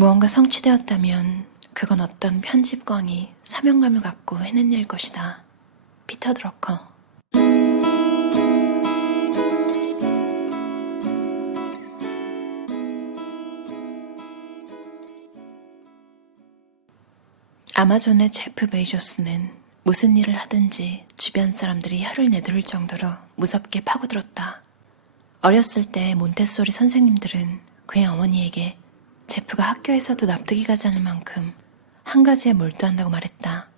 무언가 성취되었다면 그건 어떤 편집광이 사명감을 갖고 해낸 일 것이다. 피터 드러커. 아마존의 제프 베이조스는 무슨 일을 하든지 주변 사람들이 혀를 내두를 정도로 무섭게 파고들었다. 어렸을 때 몬테소리 선생님들은 그의 어머니에게 제프가 학교에서도 납득이 가지 않을 만큼 한 가지에 몰두한다고 말했다.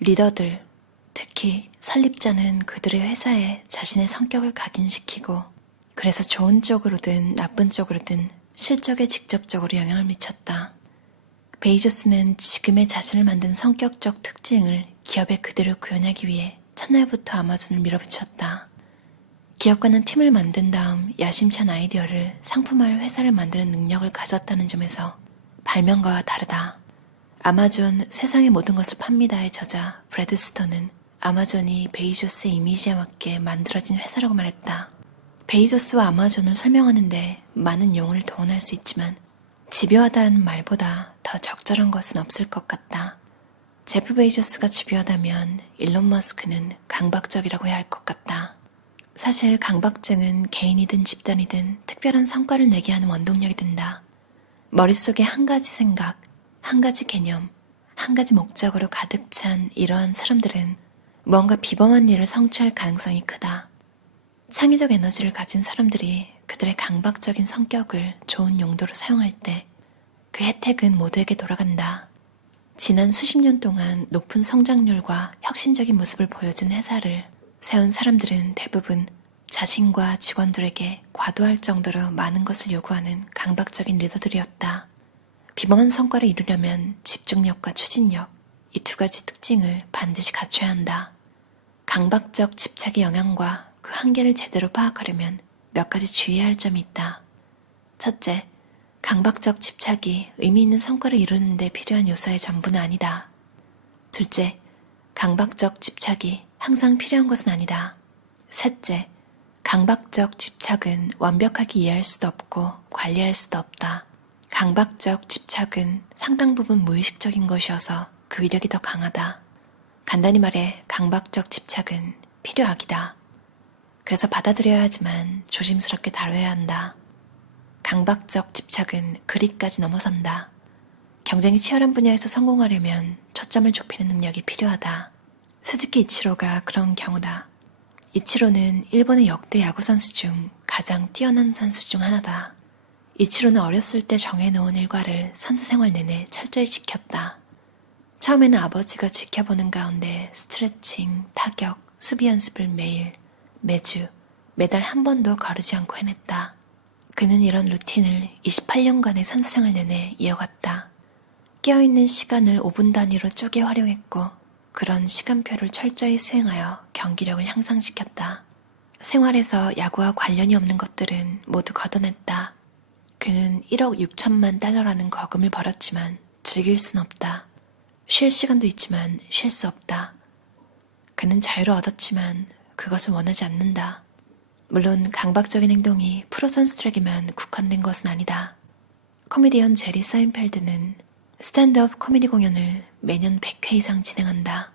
리더들, 특히 설립자는 그들의 회사에 자신의 성격을 각인시키고 그래서 좋은 쪽으로든 나쁜 쪽으로든 실적에 직접적으로 영향을 미쳤다. 베이조스는 지금의 자신을 만든 성격적 특징을 기업에 그대로 구현하기 위해 첫날부터 아마존을 밀어붙였다. 기업과는 팀을 만든 다음 야심찬 아이디어를 상품화할 회사를 만드는 능력을 가졌다는 점에서 발명가와 다르다. 아마존 세상의 모든 것을 팝니다의 저자 브래드 스톤은 아마존이 베이조스의 이미지에 맞게 만들어진 회사라고 말했다. 베이조스와 아마존을 설명하는데 많은 용어를 동원할 수 있지만 집요하다는 말보다 더 적절한 것은 없을 것 같다. 제프 베이조스가 집요하다면 일론 머스크는 강박적이라고 해야 할 것 같다. 사실 강박증은 개인이든 집단이든 특별한 성과를 내게 하는 원동력이 된다. 머릿속에 한 가지 생각, 한 가지 개념, 한 가지 목적으로 가득 찬 이러한 사람들은 뭔가 비범한 일을 성취할 가능성이 크다. 창의적 에너지를 가진 사람들이 그들의 강박적인 성격을 좋은 용도로 사용할 때 그 혜택은 모두에게 돌아간다. 지난 수십 년 동안 높은 성장률과 혁신적인 모습을 보여준 회사를 세운 사람들은 대부분 자신과 직원들에게 과도할 정도로 많은 것을 요구하는 강박적인 리더들이었다. 비범한 성과를 이루려면 집중력과 추진력, 이 두 가지 특징을 반드시 갖춰야 한다. 강박적 집착의 영향과 그 한계를 제대로 파악하려면 몇 가지 주의해야 할 점이 있다. 첫째, 강박적 집착이 의미 있는 성과를 이루는 데 필요한 요소의 전부는 아니다. 둘째, 강박적 집착이 항상 필요한 것은 아니다. 셋째, 강박적 집착은 완벽하게 이해할 수도 없고 관리할 수도 없다. 강박적 집착은 상당 부분 무의식적인 것이어서 그 위력이 더 강하다. 간단히 말해 강박적 집착은 필요악이다. 그래서 받아들여야 하지만 조심스럽게 다뤄야 한다. 강박적 집착은 그리까지 넘어선다. 경쟁이 치열한 분야에서 성공하려면 초점을 좁히는 능력이 필요하다. 스즈키 이치로가 그런 경우다. 이치로는 일본의 역대 야구 선수 중 가장 뛰어난 선수 중 하나다. 이치로는 어렸을 때 정해놓은 일과를 선수 생활 내내 철저히 지켰다. 처음에는 아버지가 지켜보는 가운데 스트레칭, 타격, 수비 연습을 매주, 매달 한 번도 거르지 않고 해냈다. 그는 이런 루틴을 28년간의 선수 생활 내내 이어갔다. 깨어있는 시간을 5분 단위로 쪼개 활용했고 그런 시간표를 철저히 수행하여 경기력을 향상시켰다. 생활에서 야구와 관련이 없는 것들은 모두 걷어냈다. 그는 1억 6천만 달러라는 거금을 벌었지만 즐길 순 없다. 쉴 시간도 있지만 쉴 수 없다. 그는 자유를 얻었지만 그것을 원하지 않는다. 물론 강박적인 행동이 프로 선수들에게만 국한된 것은 아니다. 코미디언 제리 사인펠드는 스탠드업 코미디 공연을 매년 100회 이상 진행한다.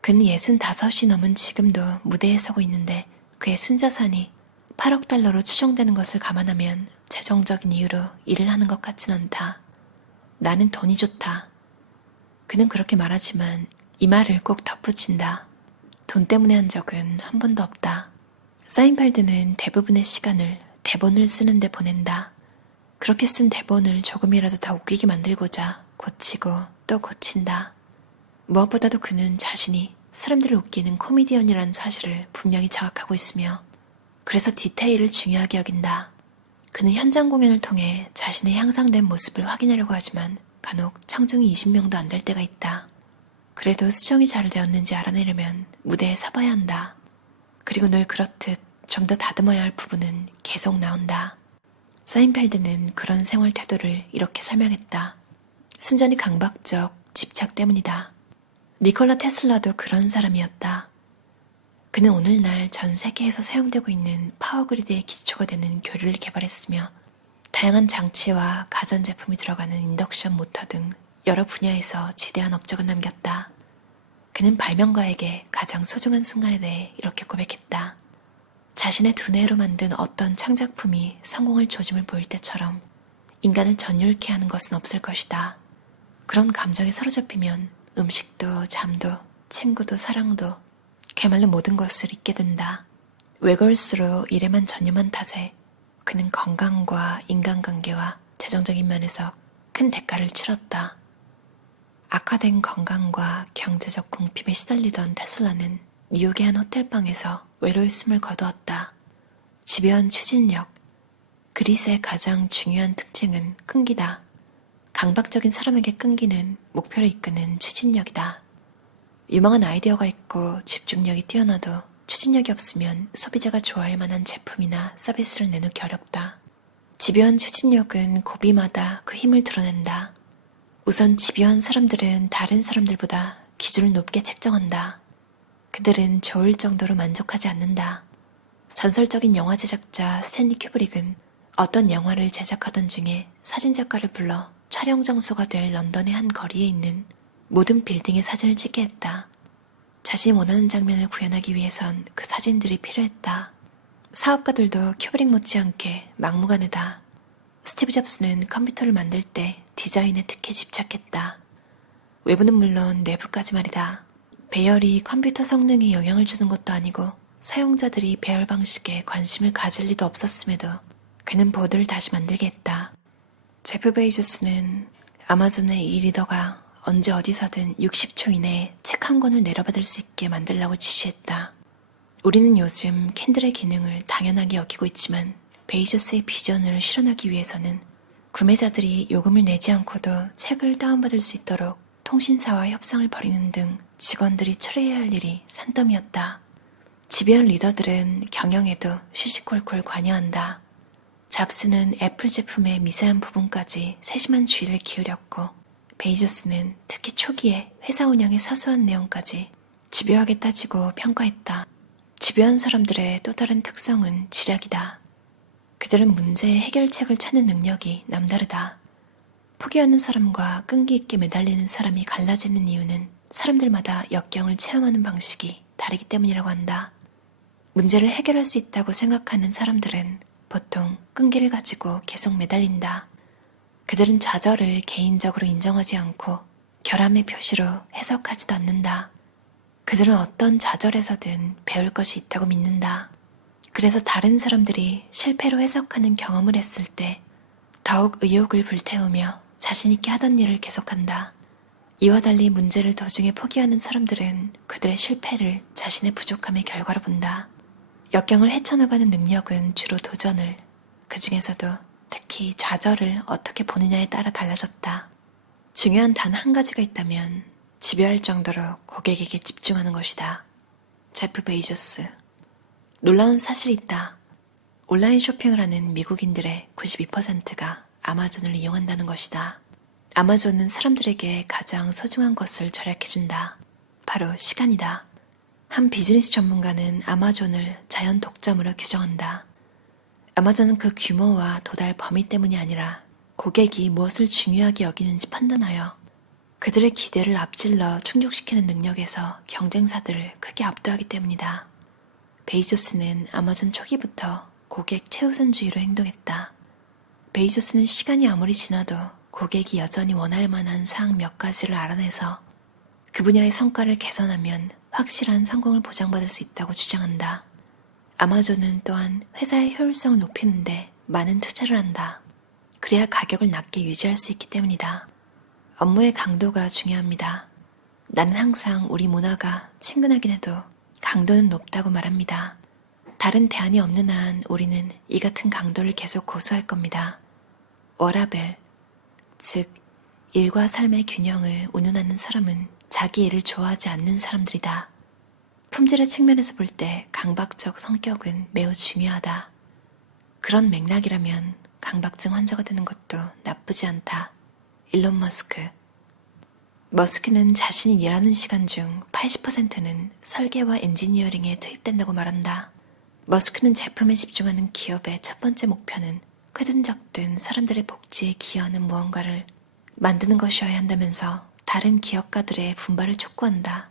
그는 65이 넘은 지금도 무대에 서고 있는데 그의 순자산이 8억 달러로 추정되는 것을 감안하면 재정적인 이유로 일을 하는 것 같진 않다. 나는 돈이 좋다. 그는 그렇게 말하지만 이 말을 꼭 덧붙인다. 돈 때문에 한 적은 한 번도 없다. 사인펠드는 대부분의 시간을 대본을 쓰는데 보낸다. 그렇게 쓴 대본을 조금이라도 더 웃기게 만들고자 고치고 또 고친다. 무엇보다도 그는 자신이 사람들을 웃기는 코미디언이라는 사실을 분명히 자각하고 있으며 그래서 디테일을 중요하게 여긴다. 그는 현장 공연을 통해 자신의 향상된 모습을 확인하려고 하지만 간혹 청중이 20명도 안 될 때가 있다. 그래도 수정이 잘 되었는지 알아내려면 무대에 서봐야 한다. 그리고 늘 그렇듯 좀 더 다듬어야 할 부분은 계속 나온다. 사인펠드는 그런 생활 태도를 이렇게 설명했다. 순전히 강박적 집착 때문이다. 니콜라 테슬라도 그런 사람이었다. 그는 오늘날 전 세계에서 사용되고 있는 파워그리드의 기초가 되는 교류를 개발했으며 다양한 장치와 가전제품이 들어가는 인덕션 모터 등 여러 분야에서 지대한 업적을 남겼다. 그는 발명가에게 가장 소중한 순간에 대해 이렇게 고백했다. 자신의 두뇌로 만든 어떤 창작품이 성공할 조짐을 보일 때처럼 인간을 전율케 하는 것은 없을 것이다. 그런 감정에 사로잡히면 음식도 잠도 친구도 사랑도 그야말로 모든 것을 잊게 된다. 외골수로 일에만 전념한 탓에 그는 건강과 인간관계와 재정적인 면에서 큰 대가를 치렀다. 악화된 건강과 경제적 궁핍에 시달리던 테슬라는 뉴욕의 한 호텔방에서 외로이 숨을 거두었다. 집요한 추진력. 그릿의 가장 중요한 특징은 끈기다. 강박적인 사람에게 끈기는 목표를 이끄는 추진력이다. 유망한 아이디어가 있고 집중력이 뛰어나도 추진력이 없으면 소비자가 좋아할 만한 제품이나 서비스를 내놓기 어렵다. 집요한 추진력은 고비마다 그 힘을 드러낸다. 우선 집요한 사람들은 다른 사람들보다 기준을 높게 책정한다. 그들은 좋을 정도로 만족하지 않는다. 전설적인 영화 제작자 스탠리 큐브릭은 어떤 영화를 제작하던 중에 사진작가를 불러 촬영 장소가 될 런던의 한 거리에 있는 모든 빌딩의 사진을 찍게 했다. 자신이 원하는 장면을 구현하기 위해선 그 사진들이 필요했다. 사업가들도 큐브릭 못지않게 막무가내다. 스티브 잡스는 컴퓨터를 만들 때 디자인에 특히 집착했다. 외부는 물론 내부까지 말이다. 배열이 컴퓨터 성능에 영향을 주는 것도 아니고 사용자들이 배열 방식에 관심을 가질 리도 없었음에도 그는 보드를 다시 만들게 했다. 제프 베이조스는 아마존의 이 리더가 언제 어디서든 60초 이내에 책 한 권을 내려받을 수 있게 만들라고 지시했다. 우리는 요즘 캔들의 기능을 당연하게 여기고 있지만 베이조스의 비전을 실현하기 위해서는 구매자들이 요금을 내지 않고도 책을 다운받을 수 있도록 통신사와 협상을 벌이는 등 직원들이 처리해야 할 일이 산더미였다. 집요한 리더들은 경영에도 시시콜콜 관여한다. 잡스는 애플 제품의 미세한 부분까지 세심한 주의를 기울였고 베이조스는 특히 초기에 회사 운영의 사소한 내용까지 집요하게 따지고 평가했다. 집요한 사람들의 또 다른 특성은 지략이다. 그들은 문제의 해결책을 찾는 능력이 남다르다. 포기하는 사람과 끈기 있게 매달리는 사람이 갈라지는 이유는 사람들마다 역경을 체험하는 방식이 다르기 때문이라고 한다. 문제를 해결할 수 있다고 생각하는 사람들은 보통 끈기를 가지고 계속 매달린다. 그들은 좌절을 개인적으로 인정하지 않고 결함의 표시로 해석하지도 않는다. 그들은 어떤 좌절에서든 배울 것이 있다고 믿는다. 그래서 다른 사람들이 실패로 해석하는 경험을 했을 때 더욱 의욕을 불태우며 자신있게 하던 일을 계속한다. 이와 달리 문제를 도중에 포기하는 사람들은 그들의 실패를 자신의 부족함의 결과로 본다. 역경을 헤쳐나가는 능력은 주로 도전을, 그 중에서도 특히 좌절을 어떻게 보느냐에 따라 달라졌다. 중요한 단 한 가지가 있다면 집요할 정도로 고객에게 집중하는 것이다. 제프 베이조스. 놀라운 사실이 있다. 온라인 쇼핑을 하는 미국인들의 92%가 아마존을 이용한다는 것이다. 아마존은 사람들에게 가장 소중한 것을 절약해준다. 바로 시간이다. 한 비즈니스 전문가는 아마존을 자연 독점으로 규정한다. 아마존은 그 규모와 도달 범위 때문이 아니라 고객이 무엇을 중요하게 여기는지 판단하여 그들의 기대를 앞질러 충족시키는 능력에서 경쟁사들을 크게 압도하기 때문이다. 베이조스는 아마존 초기부터 고객 최우선주의로 행동했다. 베이조스는 시간이 아무리 지나도 고객이 여전히 원할 만한 사항 몇 가지를 알아내서 그 분야의 성과를 개선하면 확실한 성공을 보장받을 수 있다고 주장한다. 아마존은 또한 회사의 효율성을 높이는데 많은 투자를 한다. 그래야 가격을 낮게 유지할 수 있기 때문이다. 업무의 강도가 중요합니다. 나는 항상 우리 문화가 친근하긴 해도 강도는 높다고 말합니다. 다른 대안이 없는 한 우리는 이 같은 강도를 계속 고수할 겁니다. 워라벨, 즉 일과 삶의 균형을 운운하는 사람은 자기 일을 좋아하지 않는 사람들이다. 품질의 측면에서 볼 때 강박적 성격은 매우 중요하다. 그런 맥락이라면 강박증 환자가 되는 것도 나쁘지 않다. 일론 머스크. 머스크는 자신이 일하는 시간 중 80%는 설계와 엔지니어링에 투입된다고 말한다. 머스크는 제품에 집중하는 기업의 첫 번째 목표는 크든 작든 사람들의 복지에 기여하는 무언가를 만드는 것이어야 한다면서 다른 기업가들의 분발을 촉구한다.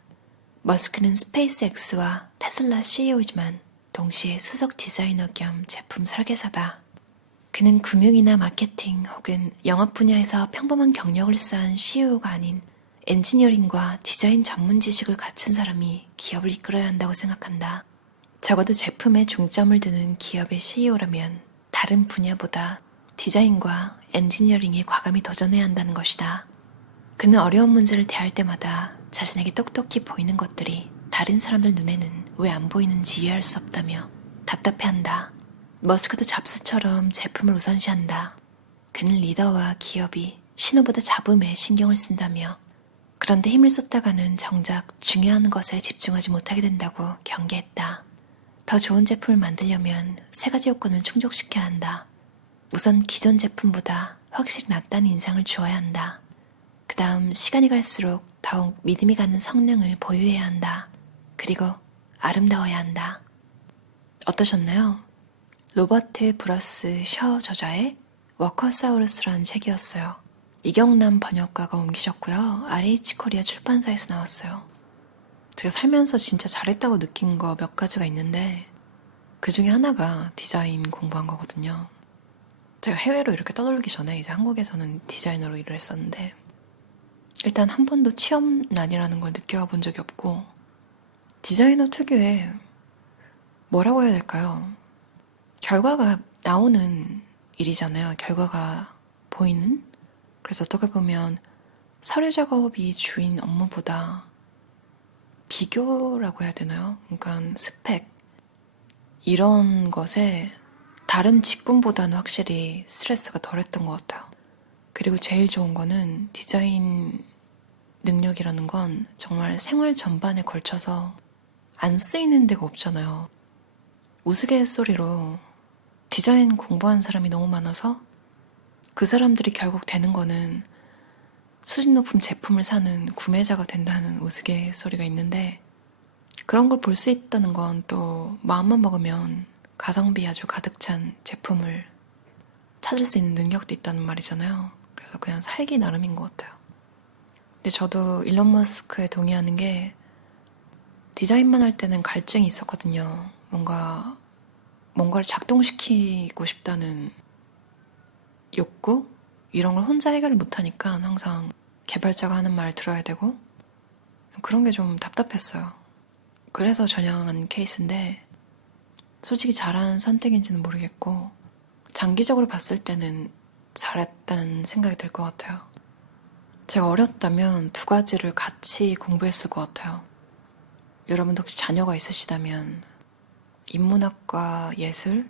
머스크는 스페이스X와 테슬라 CEO지만 동시에 수석 디자이너 겸 제품 설계사다. 그는 금융이나 마케팅 혹은 영업 분야에서 평범한 경력을 쌓은 CEO가 아닌 엔지니어링과 디자인 전문 지식을 갖춘 사람이 기업을 이끌어야 한다고 생각한다. 적어도 제품에 중점을 두는 기업의 CEO라면 다른 분야보다 디자인과 엔지니어링에 과감히 도전해야 한다는 것이다. 그는 어려운 문제를 대할 때마다 자신에게 똑똑히 보이는 것들이 다른 사람들 눈에는 왜 안 보이는지 이해할 수 없다며 답답해한다. 머스크도 잡스처럼 제품을 우선시한다. 그는 리더와 기업이 신호보다 잡음에 신경을 쓴다며 그런데 힘을 쏟다가는 정작 중요한 것에 집중하지 못하게 된다고 경계했다. 더 좋은 제품을 만들려면 세 가지 요건을 충족시켜야 한다. 우선 기존 제품보다 확실히 낫다는 인상을 주어야 한다. 그 다음 시간이 갈수록 더욱 믿음이 가는 성능을 보유해야 한다. 그리고 아름다워야 한다. 어떠셨나요? 로버트 브러스 셔 저자의 워커사우루스라는 책이었어요. 이경남 번역가가 옮기셨고요. RH 코리아 출판사에서 나왔어요. 제가 살면서 진짜 잘했다고 느낀 거 몇 가지가 있는데 그 중에 하나가 디자인 공부한 거거든요. 제가 해외로 이렇게 떠돌기 전에 이제 한국에서는 디자이너로 일을 했었는데 일단 한 번도 취업난이라는 걸 느껴본 적이 없고 디자이너 특유의 뭐라고 해야 될까요? 결과가 나오는 일이잖아요. 결과가 보이는? 그래서 어떻게 보면 서류 작업이 주인 업무보다 비교라고 해야 되나요? 그러니까 스펙 이런 것에 다른 직군보다는 확실히 스트레스가 덜했던 것 같아요. 그리고 제일 좋은 거는 디자인 능력이라는 건 정말 생활 전반에 걸쳐서 안 쓰이는 데가 없잖아요. 우스갯소리로 디자인 공부한 사람이 너무 많아서 그 사람들이 결국 되는 거는 수준 높은 제품을 사는 구매자가 된다는 우스갯소리가 있는데 그런 걸 볼 수 있다는 건 또 마음만 먹으면 가성비 아주 가득 찬 제품을 찾을 수 있는 능력도 있다는 말이잖아요. 그래서 그냥 살기 나름인 것 같아요. 근데 저도 일론 머스크에 동의하는 게 디자인만 할 때는 갈증이 있었거든요. 뭔가를 작동시키고 싶다는 욕구? 이런 걸 혼자 해결을 못하니까 항상 개발자가 하는 말을 들어야 되고 그런 게 좀 답답했어요. 그래서 전향한 케이스인데 솔직히 잘한 선택인지는 모르겠고 장기적으로 봤을 때는 잘했다는 생각이 들 것 같아요. 제가 어렸다면 두 가지를 같이 공부했을 것 같아요. 여러분도 혹시 자녀가 있으시다면 인문학과 예술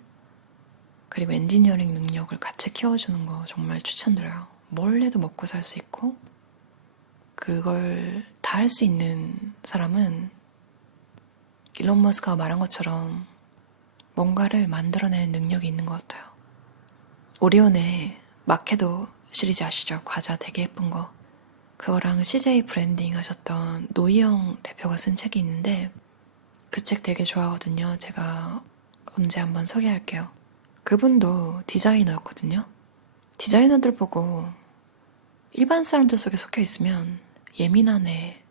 그리고 엔지니어링 능력을 같이 키워주는 거 정말 추천드려요. 뭘 해도 먹고 살 수 있고 그걸 다 할 수 있는 사람은 일론 머스크가 말한 것처럼 뭔가를 만들어내는 능력이 있는 것 같아요. 오리온의 마케도 시리즈 아시죠? 과자 되게 예쁜 거. 그거랑 CJ 브랜딩 하셨던 노희영 대표가 쓴 책이 있는데 그 책 되게 좋아하거든요. 제가 언제 한번 소개할게요. 그분도 디자이너였거든요. 디자이너들 보고 일반 사람들 속에 속혀 있으면 예민한 애,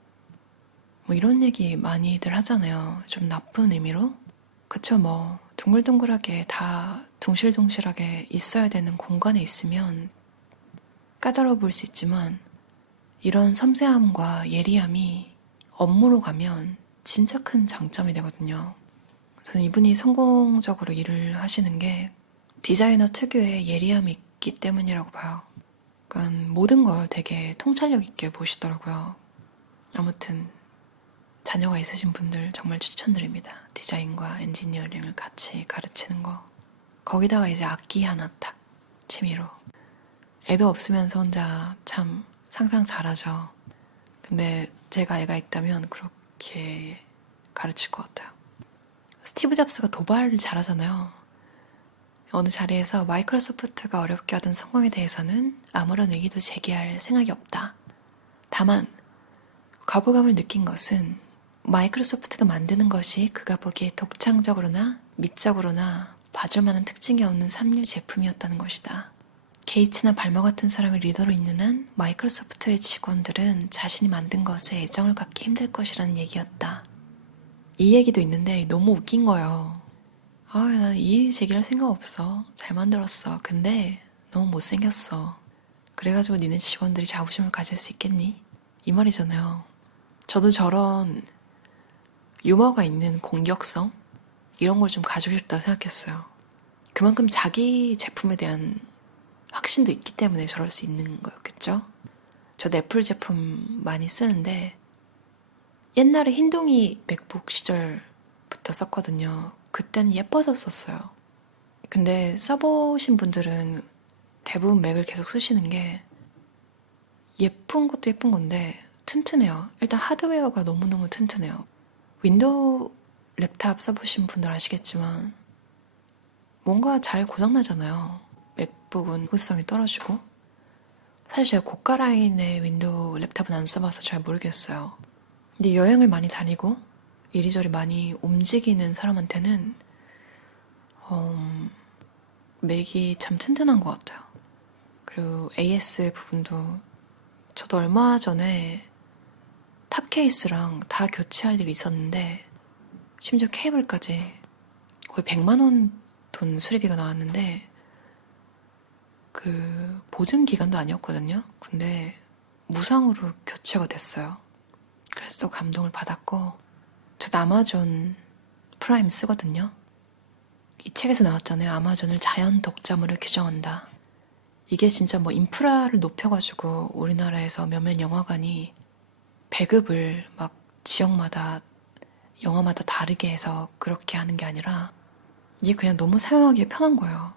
뭐 이런 얘기 많이들 하잖아요. 좀 나쁜 의미로. 그쵸, 뭐 둥글둥글하게 다 둥실둥실하게 있어야 되는 공간에 있으면 까다로워 보일 수 있지만 이런 섬세함과 예리함이 업무로 가면 진짜 큰 장점이 되거든요. 저는 이분이 성공적으로 일을 하시는 게 디자이너 특유의 예리함이 있기 때문이라고 봐요. 그러니까 모든 걸 되게 통찰력 있게 보시더라고요. 아무튼 자녀가 있으신 분들 정말 추천드립니다. 디자인과 엔지니어링을 같이 가르치는 거. 거기다가 이제 악기 하나 딱 취미로. 애도 없으면서 혼자 참 상상 잘하죠. 근데 제가 애가 있다면 그렇게 가르칠 것 같아요. 스티브 잡스가 도발을 잘하잖아요. 어느 자리에서 마이크로소프트가 어렵게 하던 성공에 대해서는 아무런 의기도 제기할 생각이 없다. 다만 거부감을 느낀 것은 마이크로소프트가 만드는 것이 그가 보기에 독창적으로나 미적으로나 봐줄 만한 특징이 없는 삼류 제품이었다는 것이다. 게이츠나 발머 같은 사람이 리더로 있는 한 마이크로소프트의 직원들은 자신이 만든 것에 애정을 갖기 힘들 것이라는 얘기였다. 이 얘기도 있는데 너무 웃긴 거예요. 난 이 제기할 생각 없어. 잘 만들었어. 근데 너무 못생겼어. 그래가지고 니네 직원들이 자부심을 가질 수 있겠니? 이 말이잖아요. 저도 저런 유머가 있는 공격성? 이런 걸 좀 가지고 싶다 생각했어요. 그만큼 자기 제품에 대한 확신도 있기 때문에 저럴 수 있는 거였겠죠? 저도 애플 제품 많이 쓰는데 옛날에 흰둥이 맥북 시절부터 썼거든요. 그때는 예뻐졌었어요. 근데 써보신 분들은 대부분 맥을 계속 쓰시는 게 예쁜 것도 예쁜 건데 튼튼해요. 일단 하드웨어가 너무너무 튼튼해요. 윈도우 랩탑 써보신 분들 아시겠지만 뭔가 잘 고장나잖아요. 맥북은 구성이 떨어지고 사실 제가 고가 라인의 윈도우 랩탑은 안 써봐서 잘 모르겠어요. 근데 여행을 많이 다니고 이리저리 많이 움직이는 사람한테는 맥이 참 튼튼한 것 같아요. 그리고 AS 부분도 저도 얼마 전에 탑 케이스랑 다 교체할 일이 있었는데 심지어 케이블까지 거의 100만 원 돈 수리비가 나왔는데 그 보증 기간도 아니었거든요. 근데 무상으로 교체가 됐어요. 그래서 감동을 받았고 저도 아마존 프라임 쓰거든요. 이 책에서 나왔잖아요. 아마존을 자연 독점으로 규정한다. 이게 진짜 뭐 인프라를 높여가지고 우리나라에서 몇몇 영화관이 배급을 막 지역마다 영화마다 다르게 해서 그렇게 하는 게 아니라 이게 그냥 너무 사용하기 편한 거예요.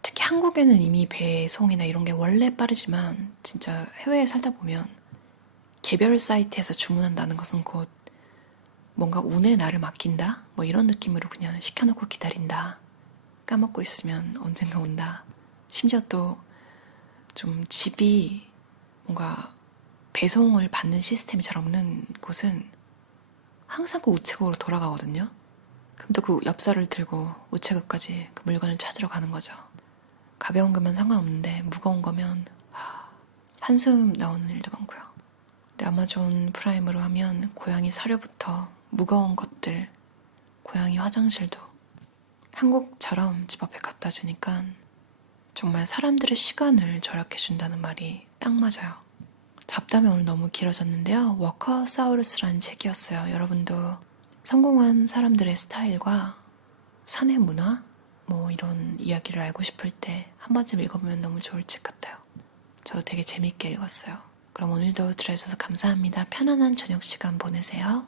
특히 한국에는 이미 배송이나 이런 게 원래 빠르지만 진짜 해외에 살다 보면 개별 사이트에서 주문한다는 것은 곧 뭔가 운에 나를 맡긴다? 뭐 이런 느낌으로 그냥 시켜놓고 기다린다. 까먹고 있으면 언젠가 온다. 심지어 또 좀 집이 뭔가 배송을 받는 시스템이 잘 없는 곳은 항상 그 우체국으로 돌아가거든요. 그럼 또 그 엽서를 들고 우체국까지 그 물건을 찾으러 가는 거죠. 가벼운 거면 상관없는데 무거운 거면 한숨 나오는 일도 많고요. 근데 아마존 프라임으로 하면 고양이 사료부터 무거운 것들, 고양이 화장실도 한국처럼 집 앞에 갖다 주니까 정말 사람들의 시간을 절약해준다는 말이 딱 맞아요. 잡담이 오늘 너무 길어졌는데요. 워커사우루스라는 책이었어요. 여러분도 성공한 사람들의 스타일과 사내 문화, 뭐 이런 이야기를 알고 싶을 때 한 번쯤 읽어보면 너무 좋을 책 같아요. 저도 되게 재밌게 읽었어요. 그럼 오늘도 들어주셔서 감사합니다. 편안한 저녁 시간 보내세요.